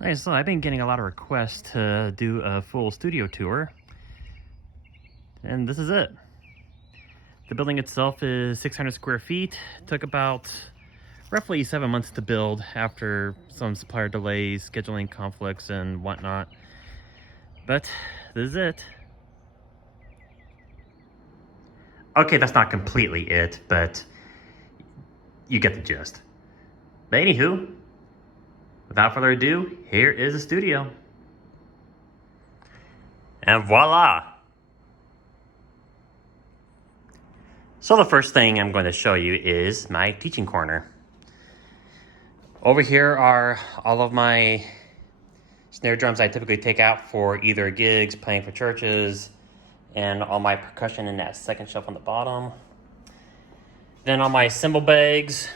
Alright, so I've been getting a lot of requests to do a full studio tour, and this is it. The building itself is 600 square feet. Took about roughly 7 months to build after some supplier delays, scheduling conflicts, and whatnot. But this is it. Okay, that's not completely it, but you get the gist. But anywho, without further ado, here is the studio. And voila! So the first thing I'm going to show you is my teaching corner. Over here are all of my snare drums I typically take out for either gigs, playing for churches, and all my percussion in that second shelf on the bottom. Then all my cymbal bags,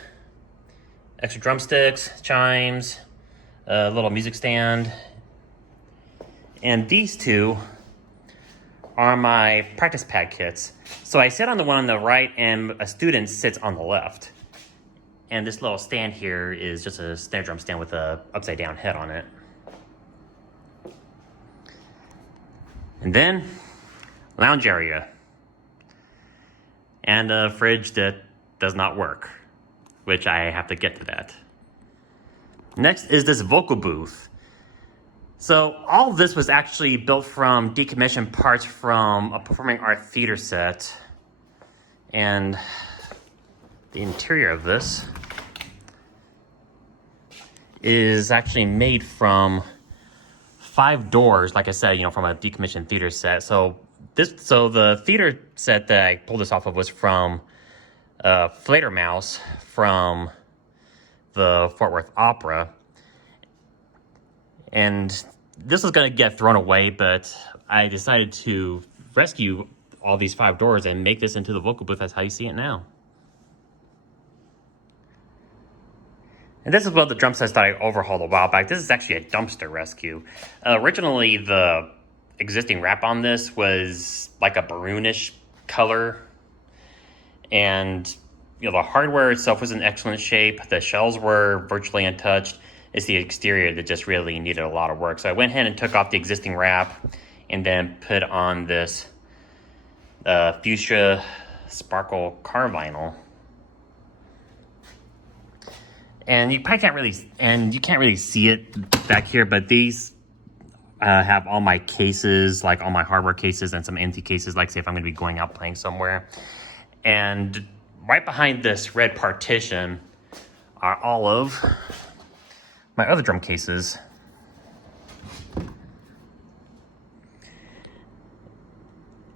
extra drumsticks, chimes, a little music stand. And these two are my practice pad kits. So I sit on the one on the right and a student sits on the left. And this little stand here is just a snare drum stand with a upside down head on it. And then lounge area. And a fridge that does not work, which I have to get to that. Next is this vocal booth. So all of this was actually built from decommissioned parts from a performing art theater set. And the interior of this is actually made from 5 doors, like I said, from a decommissioned theater set. So the theater set that I pulled this off of was from Fledermaus from the Fort Worth Opera. And this was going to get thrown away, but I decided to rescue all these 5 doors and make this into the vocal booth. That's how you see it now. And this is one of the drum sets that I overhauled a while back. This is actually a dumpster rescue. Originally, the existing wrap on this was like a maroonish color. And the hardware itself was in excellent shape. The shells were virtually untouched. It's the exterior that just really needed a lot of work. So I went ahead and took off the existing wrap and then put on this fuchsia sparkle car vinyl. And you probably can't really see it back here, but these have all my cases, like all my hardware cases and some empty cases, like say if I'm gonna be going out playing somewhere. And right behind this red partition are all of my other drum cases.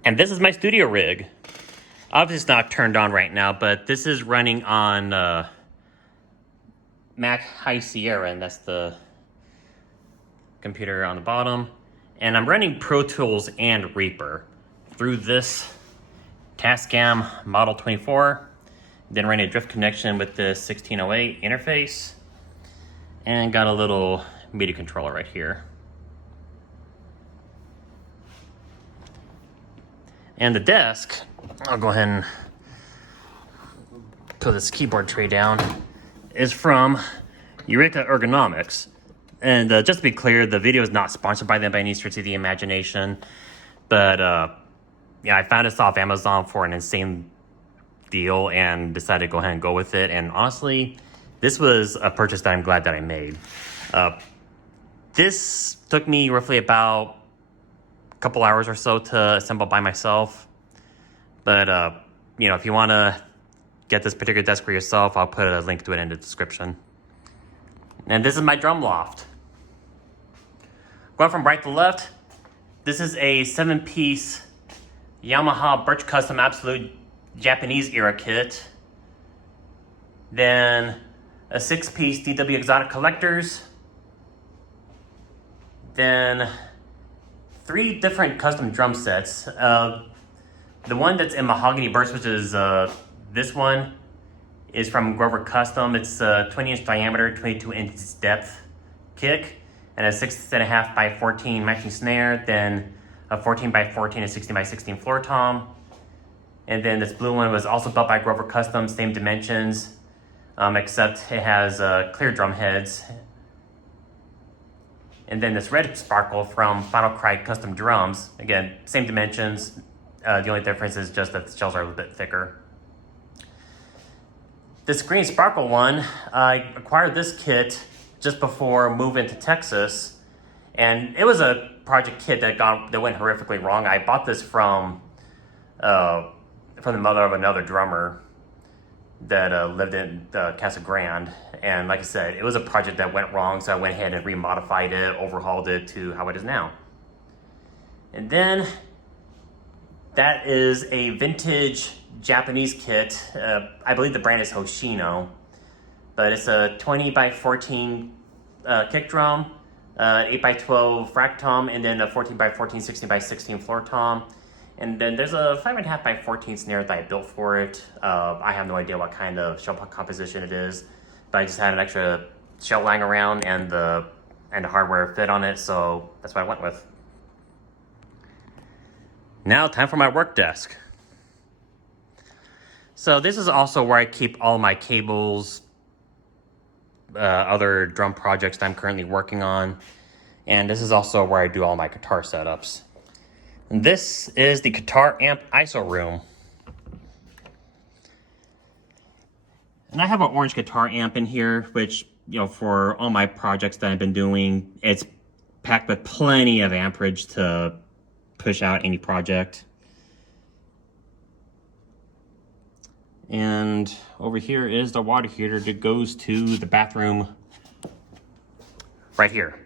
And this is my studio rig. Obviously it's not turned on right now, but this is running on Mac High Sierra, and that's the computer on the bottom. And I'm running Pro Tools and Reaper through this Tascam Model 24. Then running a drift connection with the 1608 interface. And got a little MIDI controller right here. And the desk, I'll go ahead and put this keyboard tray down, is from Eureka Ergonomics. And just to be clear, the video is not sponsored by them by any stretch of the imagination. But yeah, I found this off Amazon for an insane deal and decided to go ahead and go with it. And honestly, this was a purchase that I'm glad that I made. This took me roughly about a couple hours or so to assemble by myself. But if you want to get this particular desk for yourself, I'll put a link to it in the description. And this is my drum loft. Going from right to left, this is a 7-piece Yamaha Birch Custom Absolute Japanese era kit. Then a 6-piece DW Exotic Collectors. Then 3 different custom drum sets. The one that's in mahogany burst, which is this one, is from Grover Custom. It's a 20-inch diameter, 22-inch depth kick, and a 6.5 by 14 matching snare. Then a 14 by 14 and 16 by 16 floor tom. And then this blue one was also built by Grover Custom, same dimensions, except it has clear drum heads And then this red sparkle from Final Cry Custom Drums. Again, same dimensions. The only difference is just that the shells are a little bit thicker. This green sparkle one, I acquired this kit just before moving to Texas. And it was a project kit that went horrifically wrong. I bought this from the mother of another drummer that lived in Casa Grande. And like I said, it was a project that went wrong, so I went ahead and remodified it, overhauled it to how it is now. And then that is a vintage Japanese kit. I believe the brand is Hoshino, but it's a 20 by 14 kick drum, 8 by 12 rack tom, and then a 14 by 14, 16 by 16 floor tom. And then there's a 5.5 by 14 snare that I built for it. I have no idea what kind of shell composition it is, but I just had an extra shell lying around and the hardware fit on it, so that's what I went with. Now, time for my work desk. So this is also where I keep all my cables, other drum projects that I'm currently working on, and this is also where I do all my guitar setups. And this is the guitar amp ISO room. And I have an orange guitar amp in here, which, you know, for all my projects that I've been doing, it's packed with plenty of amperage to push out any project. And over here is the water heater that goes to the bathroom right here.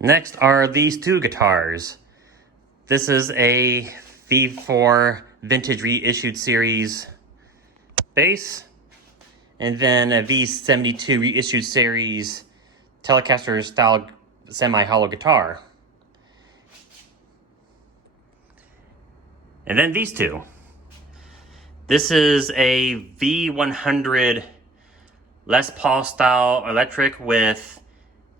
Next are these two guitars. This is a V4 Vintage Reissued Series bass, and then a V72 Reissued Series Telecaster style semi-hollow guitar. And then these two. This is a V100 Les Paul style electric with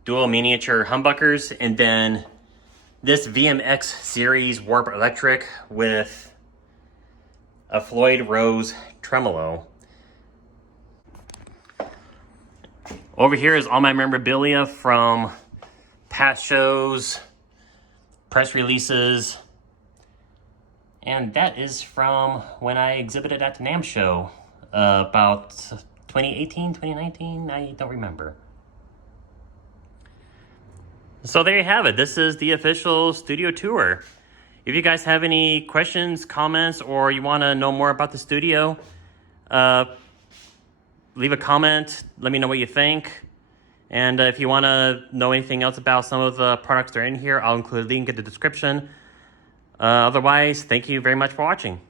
dual miniature humbuckers, and then this VMX series Warp electric with a Floyd Rose tremolo. Over here is all my memorabilia from past shows, press releases, and that is from when I exhibited at the NAMM show about 2018, 2019, I don't remember. So there you have it. This is the official studio tour. If you guys have any questions, comments, or you want to know more about the studio, leave a comment. Let me know what you think. And if you want to know anything else about some of the products that are in here, I'll include a link in the description. Otherwise, thank you very much for watching.